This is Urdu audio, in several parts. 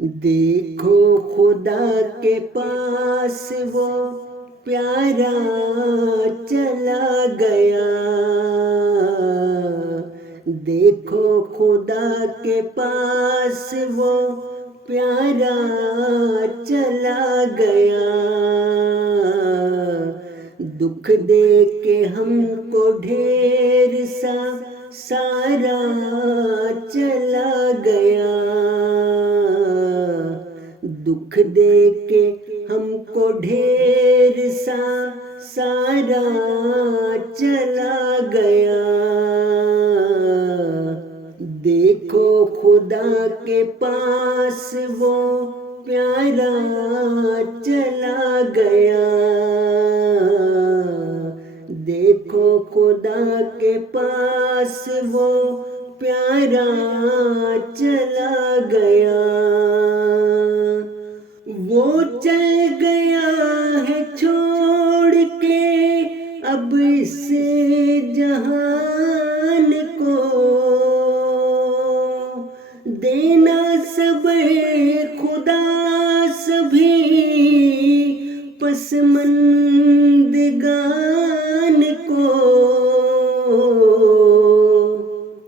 دیکھو خدا کے پاس وہ پیارا چلا گیا، دیکھو خدا کے پاس وہ پیارا چلا گیا، دکھ دے کے ہم کو ڈھیر سا سارا چلا گیا، دکھ دے کے ہم کو ڈھیر سا سارا چلا گیا، دیکھو خدا کے پاس وہ پیارا چلا گیا، دیکھو خدا کے پاس وہ پیارا چلا گیا، وہ چل گیا ہے چھوڑ کے اب اس جہان کو، دینا صبر خدا سبھی پسماندگان کو،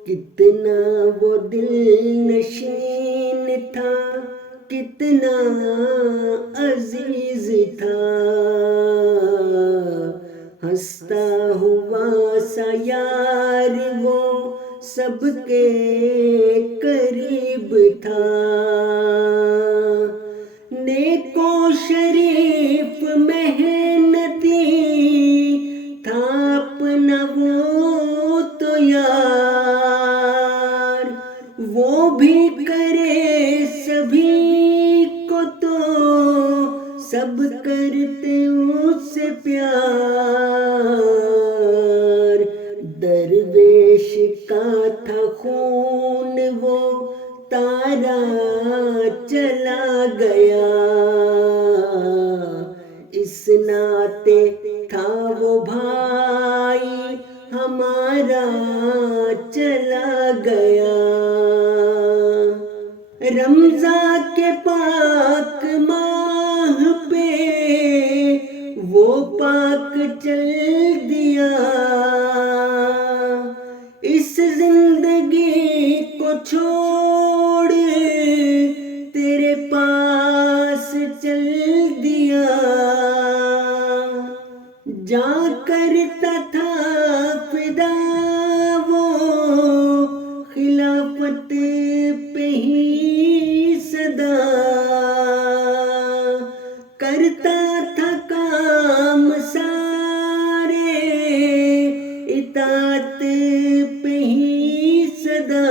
کتنا وہ دل نشین تھا، کتنا عزیز تھا، ہنستا ہوا سا یار وہ سب کے قریب تھا، نیک و شریف محنتی تھا اپنا وہ تو یار، وہ بھی کرے سبھی کو تو سب کرتے اس سے پیار، درویش کا تھا خون وہ تارا چلا گیا، اس ناطے تھا وہ بھائی ہمارا چلا گیا، رمضان کے پاک ماہ پہ وہ پاک چل دیا، اس زندگی کو چھوڑ تیرے پاس چل دیا، جا کرتا تھا فدا وہ خلافت پہ ہی صدا، کرتا تھا کام سارے اطاعت پہ ہی صدا،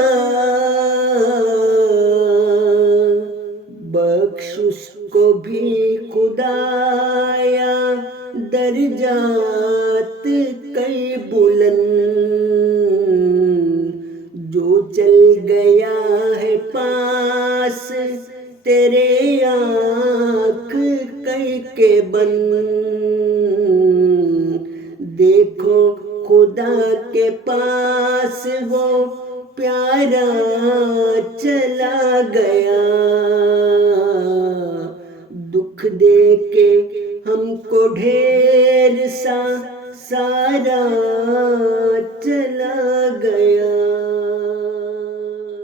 بخش اس کو بھی خدایا درجات کئی بلند، جو چل گیا ہے پاس تیرے آنکھ کئی کے بند، دیکھو خدا کے پاس وہ پیارا چلا گیا، دکھ دے کے ہم کو ڈھیر سا سارا